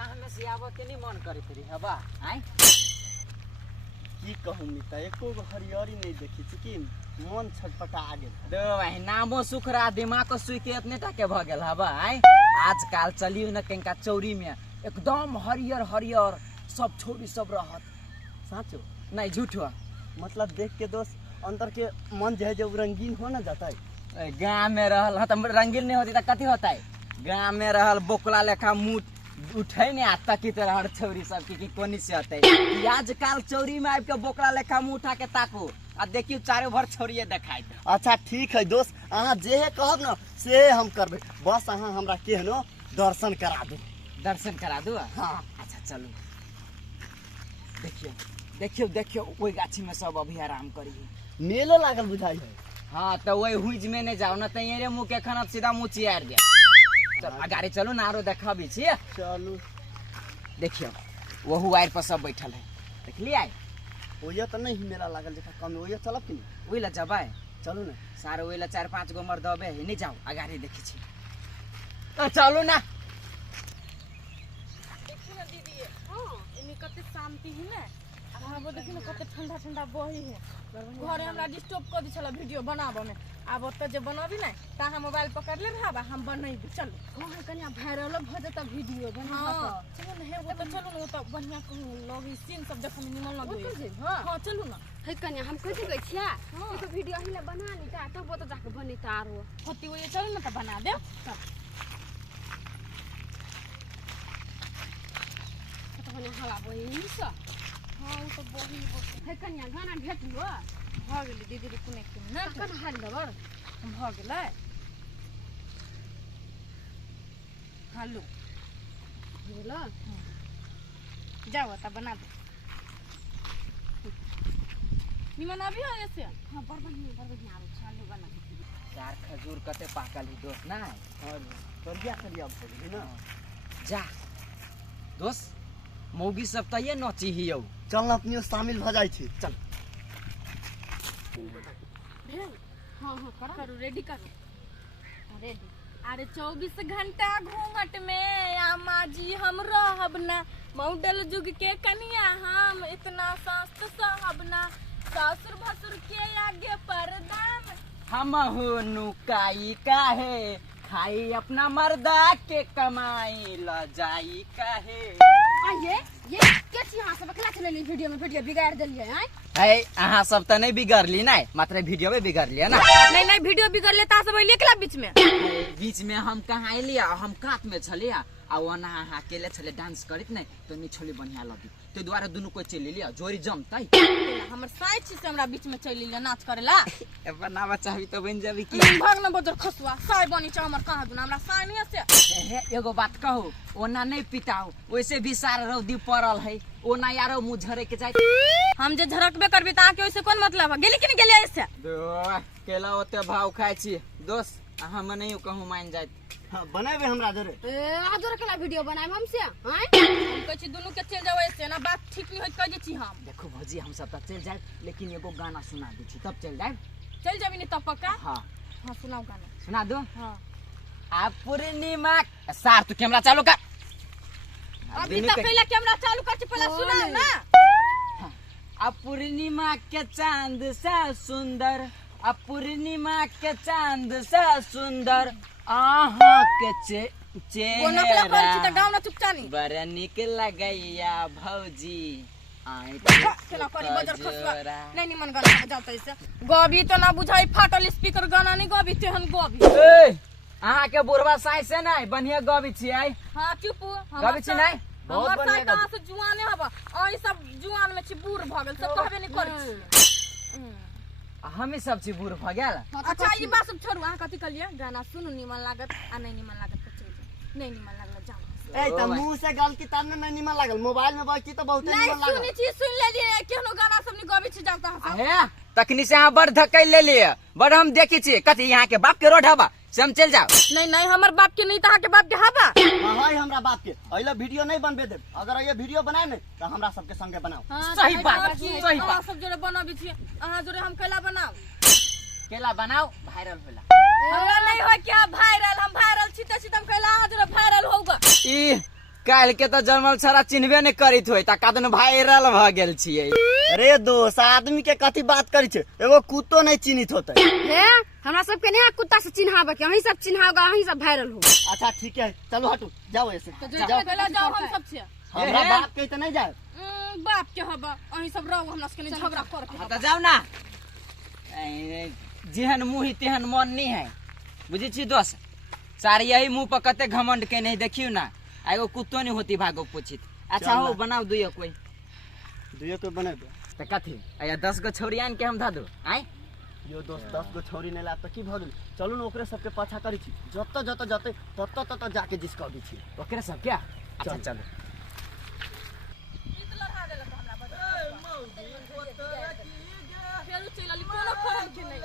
गाँव में से आबो के नहीं मन करे तेरी हवा आय की कहूँ मिता एको गो हरियरी नहीं देखी छी कि मन छटपटा गेल दो भाई नामो सुख रहा दिमाग सुख के इतने टके भ गेल हवा आय आजकल चलियो न कनका चौरी में एकदम हरियर हरियर सब छोरी सब रहत साचो नहीं झूठो मतलब देख के दोस्त अंदर के मन जो है जो रंगीन हो ना जाता है। गाँव में रहल हाँ तो रंगीन नहीं होती तो कथी होता है गाँव में रहल बोकला लेखा मुँह उठे नहीं आता की तरह हर छौरी सब की कोनी से होते आजकल चौरी में आब के बोकला लेखा मुँह उठा के ताको आ देखियो चारों भर छौरिये दिखाई दे। अच्छा ठीक है दोस्त अहाँ जे कहब ना से हम करबे बस अहाँ हमरा केहनो दर्शन करा दू। दर्शन करा दू हाँ अच्छा चलो देखियो देखियो देखियो वही गाछी में सब अभी आराम करिए मेलो लागल बुझाई है। हाँ तो वही हुईज में नहीं जाओ ना तो ये मुँह के खाना सीधा मुँह चियार दिया चल गाड़ी चलो ना आरो देखा भी छी चलू देखियो वहु वायर पर सब बैठल है देख लिया ओये तो नहीं मेला लागल जका कम ओये चलब कि नहीं वही ला जबा चलू ना सारे वही ला 4-5 गो मर्द अबे है नहीं जाओ अगाड़ी देखी छी तो चलो ना देखी ना दीदी हां इनी कते शांति है ना अब वो देखी ना कते ठंडा ठंडा बही है घरे हमरा डिस्टर्ब कर दी छला वीडियो बनाबो में अब त जे बनबी ना ता हम मोबाइल पकड़ ले भाबा हम बनैबी चलो हां कन्या वायरल भ जता वीडियो बना हां चलो ना वो तो चलो ना तो बढ़िया लगी सीन सब देखो में निमन लगे हां चलो ना है कन्या हम कथि कहै छिया एक वीडियो अहिले बना ली ता तब तो जाके बने तारो होती वो चलो ना तो बना दे तो कन्या हला बही नि स हां वो तो बही है कन्या गाना भेटलो भ गेली दीदी रे कुने के ना कन हाल दबर हम भ गेलै हेलो बोला जाओ त बना दे निमन अभी हो ऐसे हां बढ़िया आरो चालू बना चार खजूर कते पाकल ही दोस्त ना और बढ़िया करिया बोली ना जा दोस्त मौगी सब त ये नची ही हो चल ना अपनियो शामिल भ जाई छी चल हां करो रेडी करो रेडी अरे 24 घंटा घूंघट में आमा जी हम रहब ना मॉडल जुग के कनिया हम इतना सस्त साहब ना ससुर भसुर के आगे पर्दा में हम हो नुकाई काहे खाई अपना मर्दा के कमाई ल जाई काहे ये कैसी यहां से बकला चले वीडियो में वीडियो बिगाड़ देलिए हैं है अहाँ सब त नहीं बिगड़ली ना मात्र वीडियो में बिगड़ लिया ना नहीं वीडियो बिगड़ लेता सब लेकला बीच में बीच में हम कहाँ एलिया हम कात में छलिया आ वना अहाँ अकेले छले डांस करित नहीं तो नहीं छोली बढ़िया लगी ते द्वारा दुनु को चली लिया जोरी जमतै हमर साइड से हमरा बीच में चली ले नाच करेला बनावा चाहबी तो बन जाबी की भागना बजर खसुआ साई बनी छ हमर कहां दुना हमरा साई नहीं से एगो बात कहू ओना नहीं पिताओ वैसे भी सारा रौदी पड़ल है ओना यारो मुँह झरे के जाए हम जे झरकबे करबी त आके ओइसे कोन मतलब है गेली कि नहीं गेली ऐसे केला ओते भाव खाइ छी दोस्त अहाँ मने कहूँ मान जाए हां बनाबे हमरा जरे आजोर केला वीडियो बनाएब हम से हैं हम कहै छी दुनु के चल जाओ ऐसे ना बात ठीक नहीं होत कह छी हम देखो भौजी हम सब तक चल जाए लेकिन एगो गाना सुना दी छी तब चल जाए चल जाबी नहीं तब पक्का हाँ हां सुनाओ गाना सुना दो हां आ पूर्णिमा सार तू कैमरा चालू कर अभी तक पहले कैमरा चालू कर पहले सुनाओ ना आ पूर्णिमा के चांद सा सुंदर आ पूर्णिमा के चांद सा सुंदर आहा के कोनो कला कर छी त गाउँ न चुपचानी बड़ा निक लगैया भौजी आई केला करी बजर खसुआ नहीं निमन गाना बजाओ त ऐसे गबी तो ना बुझाई फाटल स्पीकर गाना नहीं गबी तेहन गबी ए अहाँ के बुढ़वा साई से नहीं बढ़िया गबी छी आई हां चुप गबी छी नहीं बहुत हमर साई बढ़िया कहां से जुआने हबा आई सब जुआन में छी बूढ़ भ गेल सब कहबे नहीं करै हम ही सब छी बूढ़ भ गेल अच्छा ई बात सब छोड़ू अहाँ कथि कहलिए गाना सुनू निमन लागत आ नहीं निमन लागत तो चल जाओ नहीं निमन लागल जाओ ए त मुंह से गाल की तान में नहीं निमन लागल मोबाइल में बैठी तो बहुत नहीं निमन लागल सुनी छी सुन लेलिए केहनो गाना सब नहीं गबी छी जाता हस है तखनी से अहाँ बड़ धक्कै ले लिए बड़ हम देखी छी कथी यहाँ के बाप के रोड हवा से हम चल जाओ नहीं हमर बाप के नहीं तहा के बाप के हवा हां हमरा बाप के अइला वीडियो नहीं बनबे दे अगर ये वीडियो बनाए ने तो हमरा सबके संगे बनाओ सही बात सही बात सब जोरे बनाबी छी अहाँ जोरे हम केला बनाओ केला बनाओ वायरल होला हमरा नहीं हो क्या वायरल हम वायरल छी त हम केला अहाँ जोरे वायरल होगा ई काल के तो जमल छरा चिन्हबे नहीं करित होई ता कदन वायरल भ गेल छियै। अरे दोस्त आदमी के कथी बात करी छे, एगो कुत्तो नहीं चिन्हित होते। हे हमरा सब के नहीं कुत्ता से चिन्हाबे के, अहीं सब चिन्हाओगे, अहीं सब वायरल हो। अच्छा ठीक है चलो हटो जाओ ऐसे। तो जाओ हम सब से हमरा बाप के तो नहीं जाए। बाप के हबा अहीं सब रहो हमरा से झगड़ा कर के। तो जाओ ना, जेहन मुँह तेहन मन नहीं है, बुझी छी दोस्त। सारी यही मुँह पर कते घमंड के नहीं देखियो ना, एगो कुत्तो नहीं होती भागो पूछित। अच्छा हो बनाओ दुइयो कोई बने दो तो कथी आया 10 गो छौरियान के हम धा दो आय। यो दोस्त 10 गो छौरी नहीं ला तो की भगल, चलू न ओकरे सबके पाछा करी छी, जत जत जते तत जाके जिसका दी छी ओकरे सब क्या। अच्छा चल। चलो फेर चल अली कोनो फरम के नहीं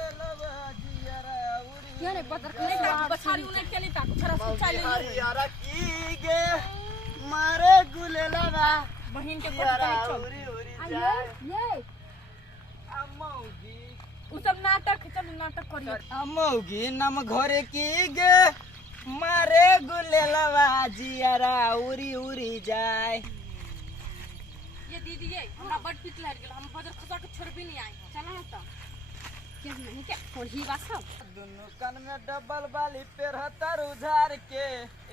क्या नहीं पता नहीं ताक बछारी उन्हें के नहीं ताक छरा से चल यारा की गे मारे गुलेला बहन के यारा कोट उरी उरी ये उ सब नाटक चल नाटक करियो। अमौगी नम घरे की गे मारे गुलेलवा जियारा उरी उरी जाए। ये दीदी ये हमरा बड पिट लहर गेल, हम बजर खसा के छोड़ भी नहीं आई। चला ना तो क्या नहीं क्या और ही बात सब दुनु कान में डबल बाली पेर हतर उधार के,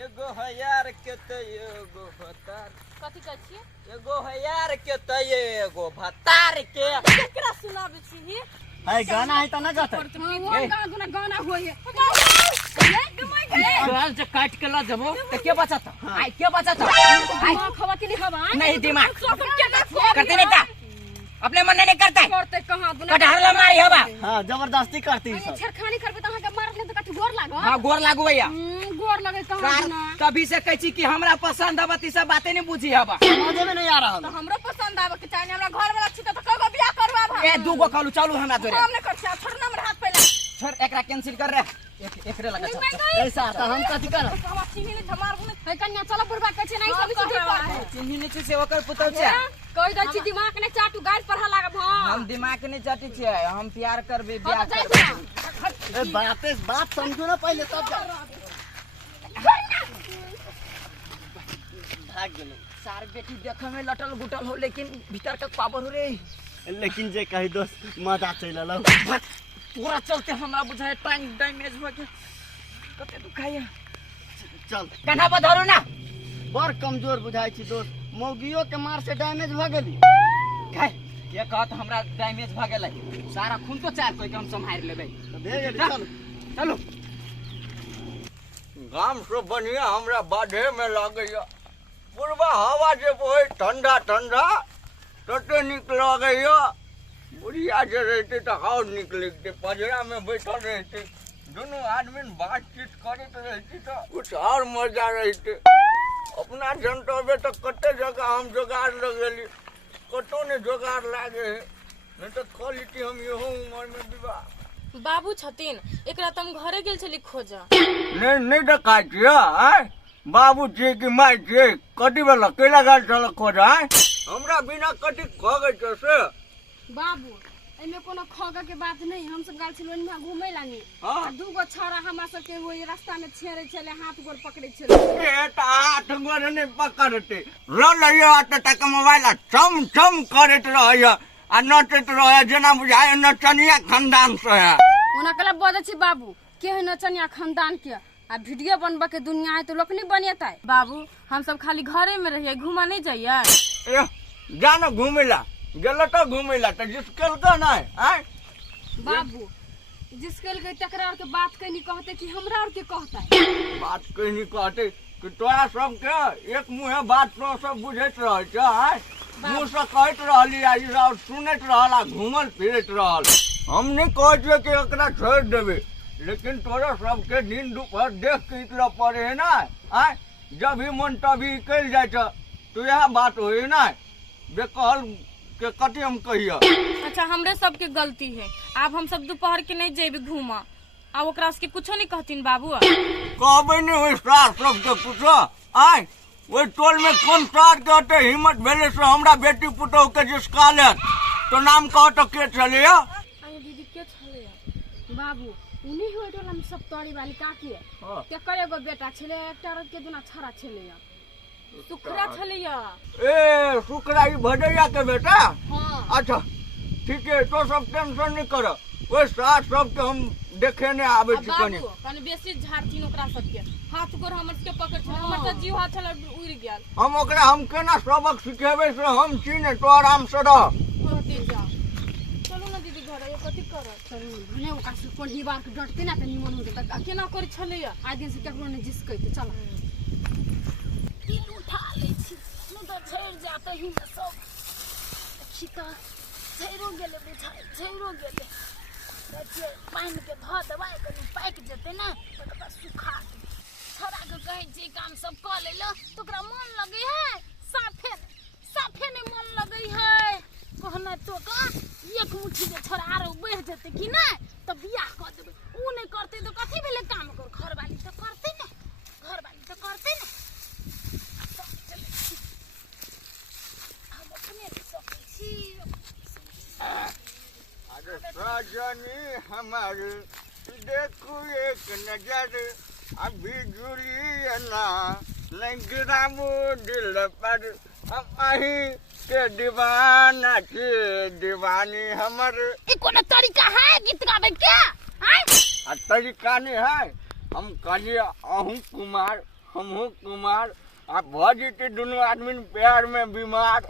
एगो हजार के तो एगो भतार। कथि कहै छी एगो हजार के तो एगो भतार के। केकरा सुनाबे छी है गाना है त न जाते। वो गाना होय है। गाल से काट के ला जबो तो के बचत आई के बचत आई खवा के लिए हवा नहीं दिमाग केना करते नहीं था, अपने मन नहीं करता करते कहां बुना कटहर ला मारी हवा। हां जबरदस्ती करती है सब। छेड़खानी करबे त अहाँ के मार ले त कथि गोर लागो। हां गोर लागू भैया। गोर लगे कहां कार बुना कभी से कहै छी कि हमरा पसंद आवत ई सब बातें नहीं बुझी हवा। समझ में नहीं आ रहा तो हमरो पसंद आवे के चाहिए, हमरा घर वाला छी त कगो बियाह करवा भा ए दूगो कहलू चलू हमरा जोरे हम नहीं कर छ छोड़ ना हमरा हाथ पहले छोड़ एकरा कैंसिल कर रे एकरे लगा चल। ऐसा त हम कथी करब। हमरा चीनी नहीं थमार बुने है कन्या चलो बुढ़बा कहै छै नहीं सब चीज पर चिन्ही नहीं छी से ओकर पुतौ छै। कहि दै छी दिमाग ने चाटू गाल पढ़ा लागब। हां हम दिमाग नहीं चटी छै, हम प्यार करबे बियाह जाई करबे। ए बात समझो ना पहले तब जा। भाग गेलो सार बेटी देखे में लटल गुटल हो लेकिन भीतर का पावर हो रे। लेकिन जे कही दोस्त मजा चल लो। पूरा चलते हमरा बुझाए टांग डैमेज हो के कते दुखाइए। चल कन्हा पर धरू ना बड़ कमजोर बुझाई छी दोस्त, मौगियो के मार से डैमेज भ गेली। खाए के कहत हमरा डैमेज भ गेलै, सारा खून तो चार कोई के हम संभाल लेबै। दे गेली चल चलो गाम से बढ़िया हमरा बाढ़े में लागैया, पूर्वा हवा जे बहे ठंडा ठंडा तते नीक लागैया। बुढ़िया जे रहते तो और नीक लगते, पजरा में बैठल रहते दोनों आदमी बातचीत करते रहती तो कुछ और मजा रहते। अपना जनतबे तो कते जगह हम जोगाड़ लगेली, कतो ने जोगाड़ लागे है, नहीं तो क्वालिटी हम यहो उम्र में विवाह बाबू छथिन एकरा तुम घरे गेल छली खोज नहीं देखा छिया आय बाबू जी की माई जी कटी वाला केला गाल चल खोजा आय हमरा बिना कटी खो गई से बाबू एमे कोनो खगा के बात नहीं, हम सब गाल छलोन में घूमे लानी हाँ। आ दूगो छोरा हमरा सब के वो रास्ता में छेड़े चले, हाथ गोर पकड़े चले। एटा हाथ गोर ने पकड़ते रो लइयो आत तक मोबाइल चम चम करत रहय आ नचत रहय जेना बुझाय नचनिया खानदान से है। ओना कला बजे छी बाबू के है नचनिया खानदान के, आ वीडियो बनबा के दुनिया है तो लोग नहीं बनेता। बाबू हम सब खाली घरे में रहिए, घुमा नहीं जाइए। ए जानो घूमेला गेल तो घूमेला तो जिसकल का नहीं आय बाबू जिसके लिए टकरार के बात कहीं कहते कि हमरा और के कहता है। बात कहीं नहीं कहते कि तोरा सब के एक मुँहे बात तो सब बुझत रह छै, मुँह से कहत रहली आ ई सब सुनत रहल आ घूमल फिरत रहल। हम नहीं कहै कि एकरा छोड़ देबे, लेकिन तोरा सबके दिन दुपहर देख के इतला पड़े है ना आय जब भी मन तभी निकल जाए छ तो यह बात हो ना बेकहल के कथी हम कहिया। अच्छा हमरे सबके गलती है, अब हम सब दोपहर के नहीं जेबे घूमा आ ओकरा से कुछो नहीं कहतीन बाबू। कहबे नहीं वही सार सबके पूछो आय वही टोल में कौन सार के होते हिम्मत भेले से हमरा बेटी पुतोह के जिसका ले तो नाम कहो तो के चले अरे दीदी के छले बाबू उन्हीं हुए टोला में सब तोड़ी वाली काकी है ते करे गो बेटा छले, एकटा औरत के दुना छरा छले। सुखरा छलिया। ए शुक्रा ई भदैया के बेटा। हाँ अच्छा ठीक है, तो सब टेंशन नहीं कर, वो साथ सब के हम देखे ने आवे छी कनी। बाबू कने बेसी झाड़थिन ओकरा सबके हाथ गोर हमर के पकड़ छ, हमर त जीव हाथ छल उड़ गेल। हम केना सबक सिखेबे से हम छी ने, तो आराम से रह। कहते जा चलो ना दीदी घर ये कथि करत भने ओकरा से कोही बार के डटते ना त निमन होते त केना कर छलिया। आज दिन से केकरो ने जिसकै त चल दिल उठा ले छी न त झैर जाते ही न सब खिका झैरो गेले बुझाय झैरो गेले देखिए पानी के ध दवाई कनी पाक जेते ना त बस सुखा दे छोरा के कहे जे काम सब क लेलो तो ओकरा मन लगे है साफे ने मन लगे है कहना तो का एक मुट्ठी के छोरा आरो बढ़ जेते कि ना त बियाह क देबे उ नहीं करते तो कथि भेले काम कर घरवाली तो करते ना हम अपने सके छी। अरे सजनी हमारे देखो एक नजर अभी जुलिए ना, नहीं गिरामो दिल पर हम अही के दीवाना के दीवानी हमारे। ई कोनो तरीका है गीत गावे के हैं? आ तरीका नहीं है, हम कहलिए अहू कुमार हमहू कुमार आ भजीते दोनों आदमी प्यार में बीमार।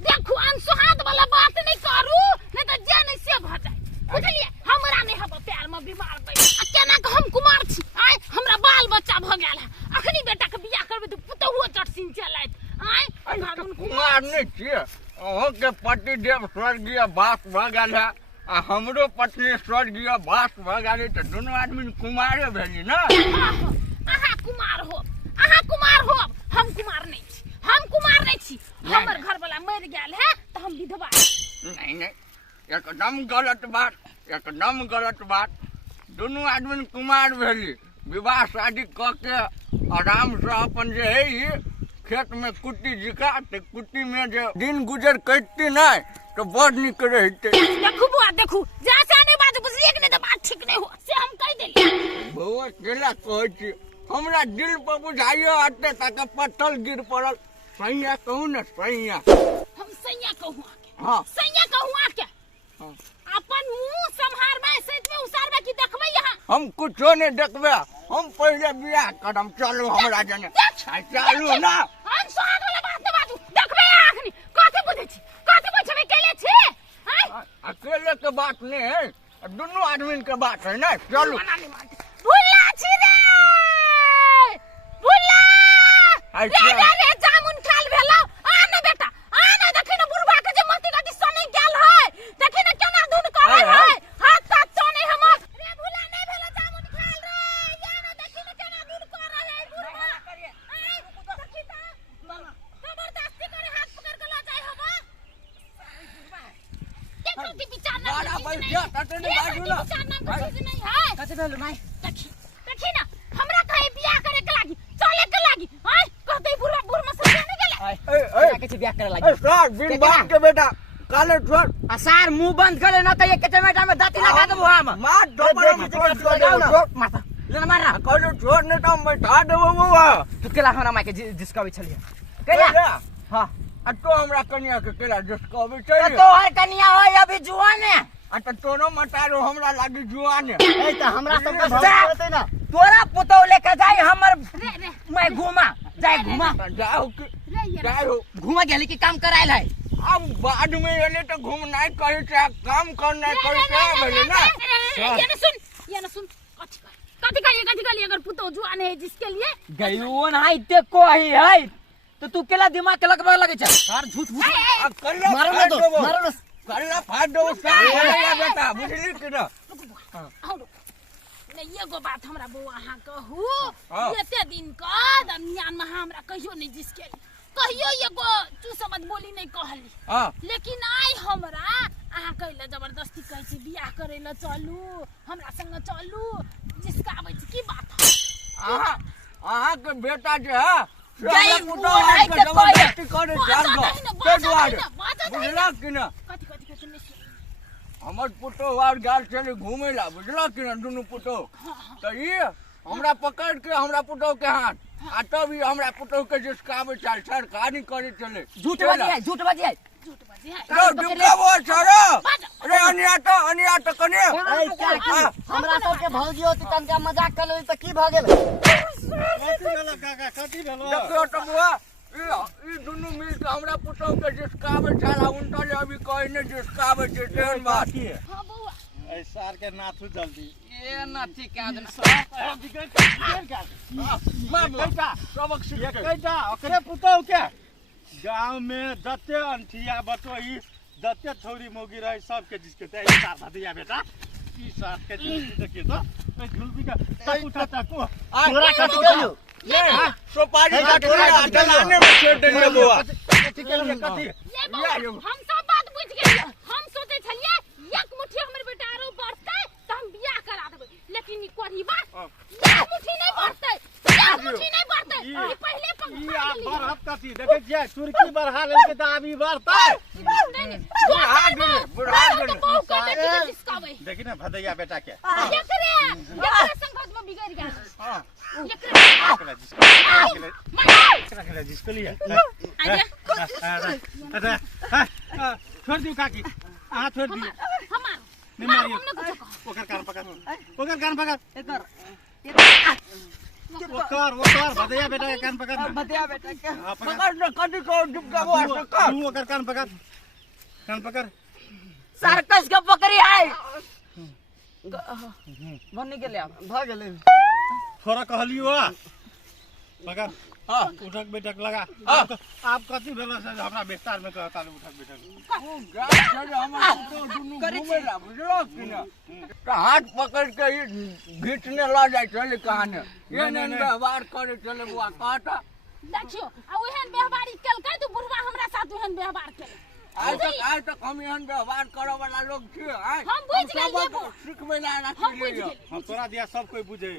देखो अनसुहात वाला बात नहीं करू नहीं तो जे नहीं से भ जाए बुझलिए। हमरा नहीं हब प्यार में बीमार बई केना के हम कुमार छी आय हमरा बाल बच्चा भ गेल है अखनी बेटा के बियाह करबे तो पुतहुओ चटसिन चलैत आय हम कुमार नहीं छिए, अहू के पति देव स्वर्गीय वास भ गेल है आ हमरो पत्नी स्वर्गीय वास भ गेल, तो दोनों आदमी कुमारे भेली ना। अहाँ कुमार हो हम कुमार नहीं छी हमर घर वाला मर गेल है तो हम विधवा। नहीं एकदम गलत बात। दोनों आदमी कुमार भेली, विवाह शादी क के आराम से अपन जे है खेत में कुट्टी जिका ते कुट्टी में जो दिन गुजर करती नहीं तो बड़ निक रहते। देखू बुआ देखू जैसा नहीं बात बुझलिए कि नहीं तो बात ठीक नहीं हो से हम कह देली। बउआ केला कहै छी, हमरा दिल पर बुझाइयो अते तक पत्थर गिर पड़ल। सैया कहू न सैया। हम सैया कहूँ आके हाँ सैया कहूँ आके हाँ। अपन मुंह संभारबे सच में उसारबे की देखबे यहाँ हम कुछो नहीं देखबे, हम पहले बियाह करम। चलो हमरा जने चलू ना। हम स्वाद वाला बात न बाजू देखबे आखनी कथि बुझै छी कथि बुझबे केले छी हैं? अकेले के बात नहीं है, दोनों आदमी के बात है ना। चलो भुल्ला छी रे भुल्ला रे जामुन खाल भेलो आ न बेटा आ न देखि न बुढ़बा के जे मति गति सने गेल है देखि न केना दून करे है हाथ तात तो नहीं हम रे भुल्ला नहीं भेलो जामुन खाल रे या न देखि न केना दून करे है बुढ़बा देखि त जबरदस्ती करे हाथ पकड़ के ला जाय हबा के कोटी विचार ना बड़ा बैठिया तते ने बाजू ना विचार नाम के चीज नहीं है कथि भेल माई? देखी ना हमरा कहे बियाह करे के लागी चले के लागी आय कहते बुढ़ में सब जाने गेले ए के बियाह करे लागी सर बिन बात के बेटा काले छोड़ असार मुंह बंद करे ना त एक टमाटर में दाती लगा देबो हम मार डबल में छोड़ माता ले मार ना काले छोड़ ने तो मैं ठा देबो बुआ। तू केला हमरा माई के जिसकावे छलिए केला। हां आ तो हमरा कन्या के केला जिसकावे तो चाहिए। तोहर कन्या होय अभी जुआन है आ तो तोरो मटारो हमरा लागी जुआन है। ए त हमरा सब के भरोसा होते ना। तोरा पुतौ लेके जाई हमर मैं घुमा जाए घुमा जाओ जाओ घुमा गेली कि काम कराइल है। अब बाद में एले तो घूमना कहीं से काम करना कहीं से भेले ना। ये न सुन कथि करी अगर पुतो जुआन है जिसके लिए गईवन है ते कोही है तो तू केला दिमाग के लगबे लगे छ यार झूठ अब कल्ला मारो ना तो मारो ना। कल्ला फाड़ दो साला बेटा बुझली कि ना। आओ नहीं एगो बात हमरा बउआ अहाँ कहू हाँ। एते दिन का दरमियान में हमरा कहियो नहीं जिसके कहियो एगो तू समझ बोली नहीं कहली हां लेकिन आई हमरा अहाँ कहले जबरदस्ती कहै छी बियाह करे ल चलू हमरा संग चलू जिसका आबै छी की बात है आहा के बेटा जे है गई पुतो है के जबरदस्ती करे जान दो ते दुआरे बुझला कि ना। कथि नहीं सुन हमर पुतो और गाल चले घूमे ला बुझला कि ना दोनों पुतो तो ये हमरा पकड़ के हमरा पुतौ के हाथ आ तब ही हमरा पुतौ के जिसकावे चल सरकारी करे चले झूठ बजिए झूठ बाजी है लो दुकावो सरो रे अनिया तो कने ए काकी हमरा सबके भौजी होती तनका मजाक कर लेली त की भ गेल देखो तो बुआ ई दुनु मिल के हमरा पुतौ के जिसकावे चला उनटले अभी कहने जिसकावे छै तेन बात हां बउआ ऐ सार के नाथू जल्दी ए नाथी के आदमी सबक सीख के कैटा ओकरे पुतौ के गांव में जते अंठिया बटोही जते थोड़ी मोगी रहे सबके जिसके ते ई सार भदिया बेटा ई सार के देखिए तो ए झुलबी का तक उठा तक तोरा कथि करियो ले सोपारी काट के डलाने में छेड़ देने बुआ कथि के लिए कथि ले बउआ हम सब बात बुझ गेलिए हम सोचे छलिए एक मुट्ठी हमर बेटा आरो बढ़तै त हम बियाह करा देबै लेकिन ई कोरी बात एक मुट्ठी नहीं बढ़तै एक मुट्ठी नहीं बढ़तै ई पहले ई पकड़ आ ली बरहत कथि देखे छियै तुर्की बढ़ा लेके त आबी बढ़तै बढ़तै नहीं बुढ़ा गेल बहु कहते कि जिसकावे देखि ना भदैया बेटा के एकरे संगत में बिगड़ गया हां एकरे एकरा जिसको एकरा जिसको लिए छोड़ दियो काकी हां छोड़ दियो हमार नहीं मारियो हमने कुछ कहा ओकर कान पकड़ ओकर कान पकड़ एकर ओकर भदैया बेटा के कान पकड़ ना बतिया बेटा के हां पकड़ पकड़ न कदी को दुकावो सका तू ओकर कान पकड़ सर्कस के पकड़ी है बन्नी के ले आप भ गेलै थोड़ा कहलियो पकड़ हां उठक बैठक लगा आप कथि भेल से हमरा विस्तार में कहता उठक बैठक गाय छले हमरा तो दुनु घुमेला बुझलो कि न तो हाथ पकड़ के घीचने ला जाय चले कहां ये ने व्यवहार करे चले बुआ कहता देखियो आ ओहन व्यवहार केलकै तो बुढ़वा हमरा साथ ओहन व्यवहार केलै आज तक हम एहन व्यवहार करे वाला लोग छियै हम बुझ गेलियै बुआ। सिखबै ला हम रखिए बुझ गेलियै हम तोरा दिया सब कोई बुझे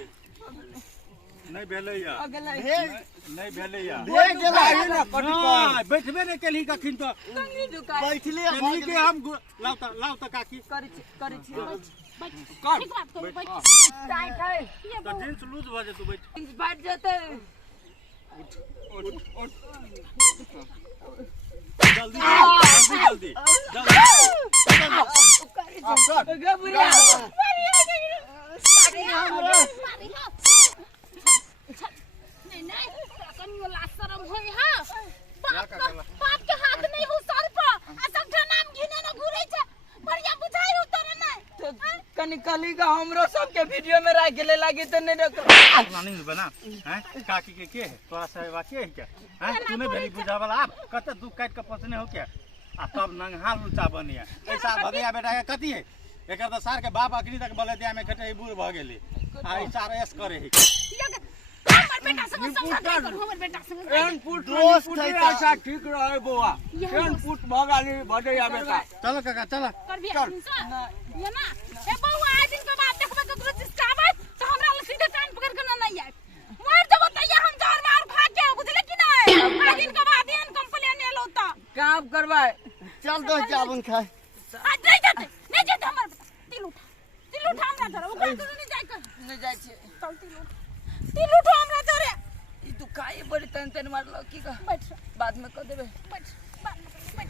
नहीं भेलैया अगला नहीं भेलैया दे गेलै ना कदी को नहीं बैठबे नहीं केली कखिन तो कंगी दुकान बैठले भ केली के गेलै हम लाउ त काकी करी छी कर ठीक बात करू बैठ टाइट है ये तो जींस लूज भ जे तू बैठ बैठ जाते जल्दी गे बुढ़िया नहीं नहीं कनियो ला शरम होई हां बाप के हाथ नहीं हो सर पर आ सबठा नाम घिने न घुरै छै बढ़िया बुझाई हो तोरा नहीं कनी कली का हमरो सबके वीडियो में रख गेले लागी तो नहीं रख नहीं बना हैं काकी के है तोरा सेवा के है क्या हैं तूने भेली बुझा वाला आप कते दुख काट के पसने हो क्या आ तब नंगा लुचा बनिया ऐसा भदैया बेटा के कथि है एकर त सार के बाप अखनी तक बलदिया में खटे बूढ़ भ गेली आ ई सार एस करे है हमर बेटा संग संग कर हमर बेटा संग एहन पुट ऐसा ठीक रहे बुआ एहन पुट भगाली भदैया बेटा चलो काका चलो कर बिया ये ना ए बउआ आ दिन के बाद देखबे ककरो चिस्काबै तो हमरा ल सीधे कान पकड़ के नहीं आए मर जब तैया हम जोर मार भाग के बुझले कि नहीं आ दिन के बाद एहन कंप्लेन एलो त काम करवाए चल दो जाबुन खाए आ नहीं जेते हमर तिल उठा हमरा धर ओकरा तो नहीं जाय कर नहीं जाय छी चल तिल उठा हमरा धर ई तू काहे बड़ी तन मारलो की का बैठ बाद में क देबे बैठ